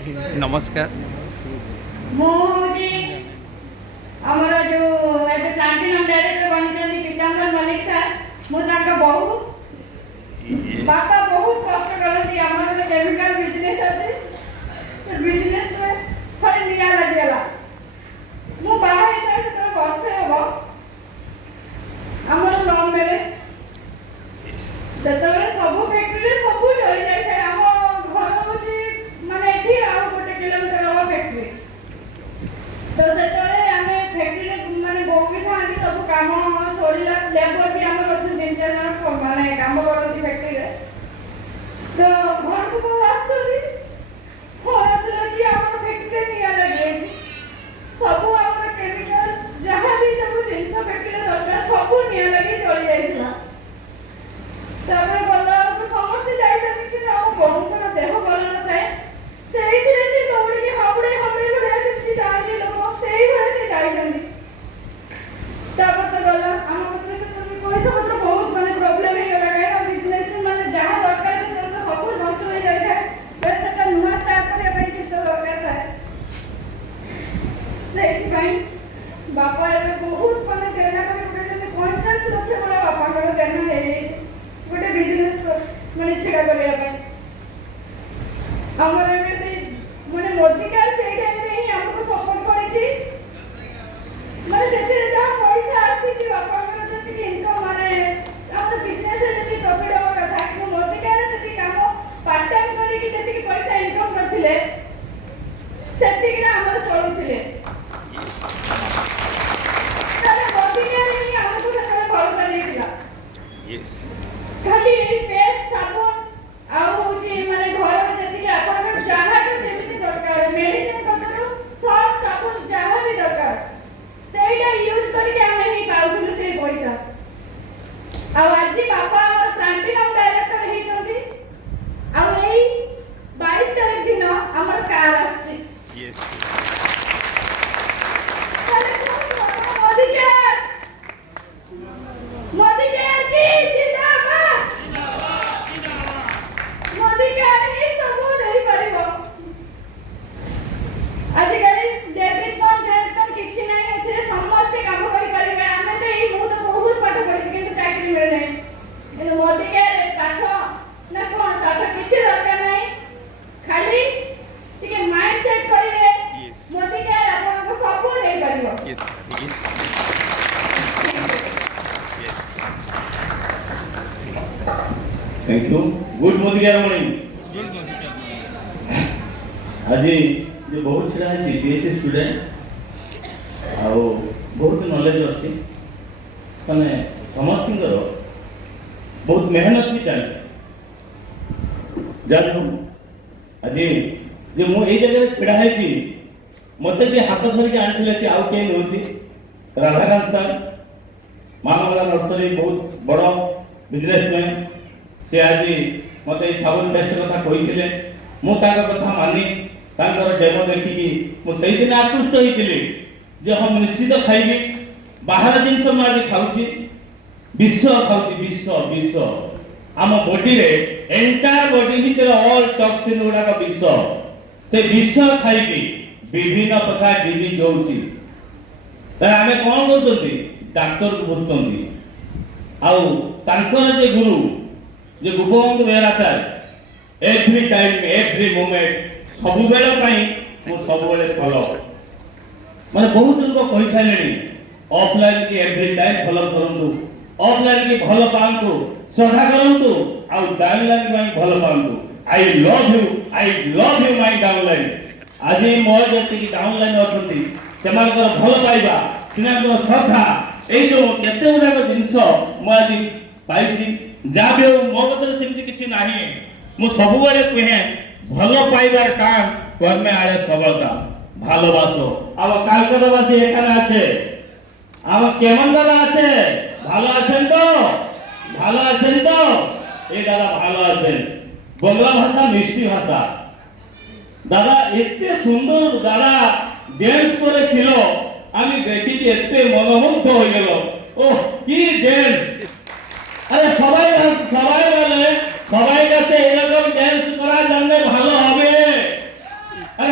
नमस्कार मुझे आमर जो एबे प्लांटिनम डायरेक्टर बनिचंदी पीतांबर मलिक सर मु ताका बहु बापा बहुत कष्ट करती आमर केमिकल बिजनेस अछि तो बिजनेस में थोड़ी निया लागेला मु बाहर इतना से तो वर्षे हो आमर लव मैरिज सेतबे सब फैक्ट्री सब चली जाय थे हम घर होची माने एठी आउ गोटे किलोमीटर हवा फैक्ट्री तो सेतबे आमे फैक्ट्री माने बोबी थानी सब काम सोरीला लेबर भी हमर अछि तीन चार जन माने काम करती फैक्ट्री रे तो घर को आसुरी हो आसला कि हमर फैक्ट्री निया लगे सब हमर केमिकल जहां भी सब जिंस फैक्ट्री दरकार सब निया लगे चली जाइला तापर बोला समस्त जाइछन कि हम बहुकर देह भल न थाए सेहिथिरे से दौड़ी के हाबड़े भले कि जानी लोग सेही भले से जाइछन तापर तो बोला हम पत्र से तो पैसा पत्र बहुत माने प्रॉब्लम हे गला काहे बिजनेस माने जहां दरकार से तो सब नष्ट हो जाय था बस सेटा नुवा स्टार्ट करे भाई किस दरकार था सेही भाई बापा रे बहुत माने देना करे जे 50 लाख वाला बापा को देना हे गोटे बिजनेस माने छिड़ा करिया ପାଇଁ हमर एमे से माने मोदी का से टाइम रे ही हमको सपोर्ट करिछि माने सेठे जहा पैसा आसी बापा को जति कि इनकम माने हमर बिजनेस रे जति प्रॉफिट हो कथा कि मोदी का रे सेति काम पार्ट टाइम करी कि जति कि पैसा इनकम करथिले सेति कि ना हमर चलुथिले ताले मोदी का रे ही हमको सेते भरोसा देथिला यस खाली पेस्ट साबुन आ होची माने घर में जति कि आपन के जाहा के जेमिति दरकार मेडिसिन कतरो सब साबुन जाहा भी दरकार सेटा यूज करी के हम ही पाउथुनु से पैसा आ आज बापा हमर प्लांटिनम डायरेक्टर हे चंदी आ एई 22 तारीख दिन हमर कार आछि यस मोदी के की जिंदाबाद मोदी के ही सब नहीं परिबो आजिकली लेडीज कोन जेंट्स कोन किछि नहीं एथे समस्त काम करि परिबे हमें तो ई मु तो बहुत पाठ पढि किंतु चाकरी मिले नहीं ए मोदी के पाठ ना कोन साठ किछि दरकार नहीं खाली ठीक माइंड सेट करिवे मोदी के आपन को सब नहीं परिबो yes yes thank you good Modi morning आज जो बहुत छड़ा है बीएससी स्टूडेंट आ बहुत नॉलेज अच्छी माने समस्त बहुत मेहनत भी चलती जान आज जे मु ए जगह छड़ा है मते जे हाथ धरिक आनी से आउ के नुहति राधाकांत सर मानवला नर्सरी बहुत बड़ बिजनेसमैन से आज मत साबुन पेस्ट कथा कही मु कथा मानी डेमो देखिकी मुझे दिन आकृष्ट होती जे हम निश्चित खाइबी बाहर जिनस मुझे खाऊँ विष खाऊँ विष आम बॉडी रे एंटायर बॉडी भितर ऑल टॉक्सिन गुड़ाक विष से विष खाइकी विभिन्न प्रकार डिजीज होउची आमे कौन करछंती डॉक्टर को बुझछंती आउ तांकर जे गुरु जे Gopabandhu Behera sir every time every moment सब बेले पई मु सब बेले फॉलो माने बहुत लोग कहि साइलेनी ऑफलाइन की एवरी टाइम फॉलो करंतु ऑफलाइन की भलो पांतु श्रद्धा करंतु आउ डाउनलाइन की भलो पांतु I love you my downline आज मोर जति की डाउनलाइन अछंती सेमानकर भलो पाइबा सिनाकर श्रद्धा ए जो केते गुडा जिंस मु आज पाइछि जाबे मो बदल सेमति किछि नाही मु सब बेले कहे भलो पाइबार काम कर्मे आले सबलता ভালোবাসো আবার কলকাতাবাসী এখানে আছে আবার কেমন দাদা আছে ভালো আছেন তো এই দাদা ভালো আছেন বাংলা ভাষা মিষ্টি ভাষা দাদা এত সুন্দর দাদা ড্যান্স করেছিল আমি দেখি এত মনোমুগ্ধ হয়ে গেল ও কি ড্যান্স আরে সবাই বলে সবাই কাছে এরকম ড্যান্স করা জানলে ভালো হবে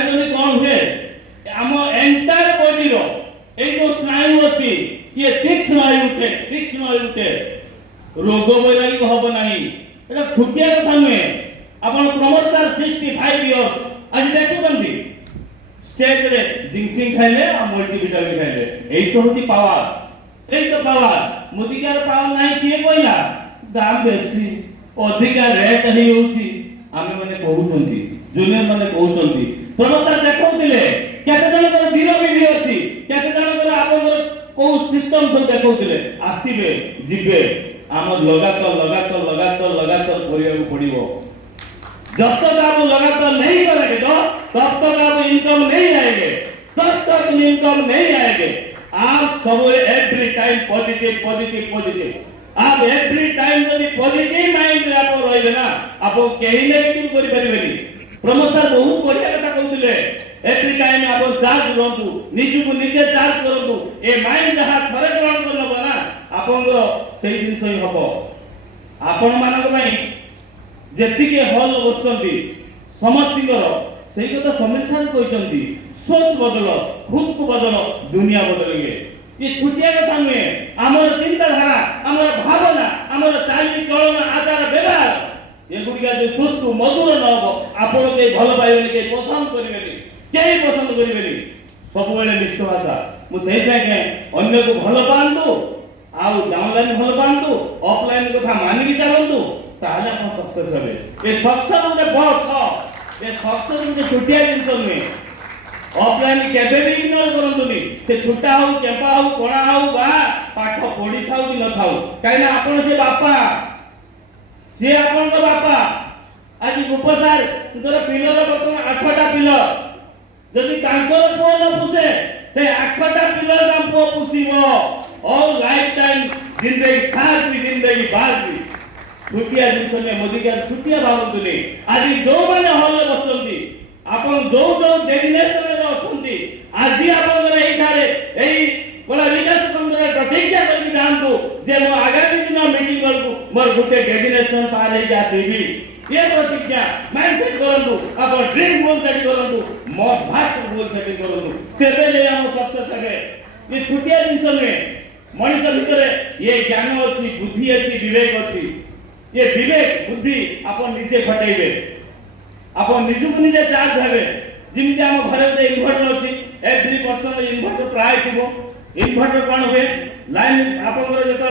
ଜାଣିଛନ୍ତି କ'ଣ ହୁଏ ଆମ ଏଣ୍ଟାୟାର ବଡିର ଏଇ ଯୋଉ ସ୍ନାୟୁ ଅଛି ଇଏ ତୀକ୍ଷ୍ଣ ହୋଇ ଉଠେ ରୋଗ ବୈରାଗ୍ୟ ହବ ନାହିଁ। এটা ଛୋଟିଆ କଥା ନୁହେଁ। ଆପଣ ପ୍ରମୋଦ ସାର୍ 65 ଇୟର୍ସ ଆଜି ଦେଖୁଛନ୍ତି ସ୍ଟେଜରେ ଜିଙ୍କ୍ସିଂ ଖାଇଲେ ଆଉ ମଲ୍ଟିଭିଟାମିନ୍ ଖାଇଲେ। ଏଇ ତ ହଉଛି ପାୱାର, ଏଇ ତ ପାୱାର। ମୋଦିକାର ପାୱାର ନାହିଁ କିଏ କହିଲା? ଦାମ ବେଶୀ ଅଧିକା ରେଟ୍ ହେଇଯାଉଛି ଆମେ ମାନେ କହୁଛନ୍ତି, ଜୁନିୟର ମାନେ କହୁଛନ୍ତି। ପ୍ରମୋଦ ସାର୍ ଦେଖଉଥିଲେ କେତେ ଜଣଙ୍କର ଜିରୋ ବିଭି ଅଛି, କେତେ ଜଣଙ୍କର ଆପଣଙ୍କର କୋଉ ସିଷ୍ଟମ ସବୁ ଦେଖଉଥିଲେ। ଆସିବେ ଯିବେ ଆମ लगातार କରିବାକୁ ପଡିବ। जब तक आप लगातार नहीं करेंगे तो तब तक आप इनकम नहीं आएंगे, तब तक इनकम नहीं आएंगे। आप सब एवरी टाइम पॉजिटिव आप एवरी टाइम यदि पॉजिटिव माइंड रे आप रहिबे ना आप केही नेगेटिव करि परिबेनी। प्रमोद सर बहुत बढ़िया कथा कहउतिले एवरी टाइम आप चार्ज रहंतु, निजु को निजे चार्ज करंतु। ए माइंड जहा थरे ग्रहण करनबो ना आपनकर सेही जिंस ही हबो। आपन मानक पई जेतिके हल बसचंती समस्तिकर सेही कथा समीर सार कहचंती सोच बदल, खुद को बदल, दुनिया बदलेंगे। ये छुटिया कथा नुहे। आमर चिंताधारा, आमर भावना, आमर चाली चलन आचार व्यवहार एगुड़िका जो सुस्तु मधुर न हो आपण के भल पाइबेनी, के पसंद करिबेनी, केही पसंद करिबेनी। सब बेले निष्ठ भाषा मु सेही के अन्य को भल पांतु आउ डाउनलाइन भल पांतु, ऑफलाइन कथा मानि के चलंतु ताले आपण सक्सेस हेबे। ए सक्सेस उते बहुत ए सक्सेस उते छुटिया जिंस नुहे। ऑफलाइन केबे भी इग्नोर करंतुनी। से छुटा हो, केपा हो, कोणा हो बा पाठ पढी थाउ कि न थाउ काइना आपण से बापा, से आपण को बापा। आज उपसार तोर पिलर बर्तमान 8टा पिलर जदि तांकर पुओ न पुसे ते 8टा पिलर का पुओ पुसीबो। ऑल लाइफ टाइम जिंदगी साथ भी जिंदगी बाद भी छुटिया जिंस ने मोदी के छुटिया भावंतुनी। आज जो माने हॉल में बसचंती आपण जो डेजिनेशन रे अछंती आज आपण एई थारे एई बड़ा विकास केंद्र प्रतिज्ञा करके जानतु जे मो आगामी दिन मीटिंग करकु मोर गुटे डेजिनेशन पार हे जासीबी। ये प्रतिज्ञा माइंड सेट करंतु, आपण ड्रीम गोल सेट करंतु, मोर भाट गोल सेट करंतु, तेबे ले हम सक्सेस हेबे। ये छुटिया जिंस ने मनुष्य भितरे ये ज्ञान अछि, बुद्धि अछि, विवेक अछि। ये विवेक बुद्धि आपण निजे खटाइबे, आपण निजु को निजे चार्ज हेबे। जिमिति हम घरे एक इन्वर्टर अछि, एवरी पर्सन इन्वर्टर प्राय थिबो। इन्वर्टर कोन होय लाइन आपण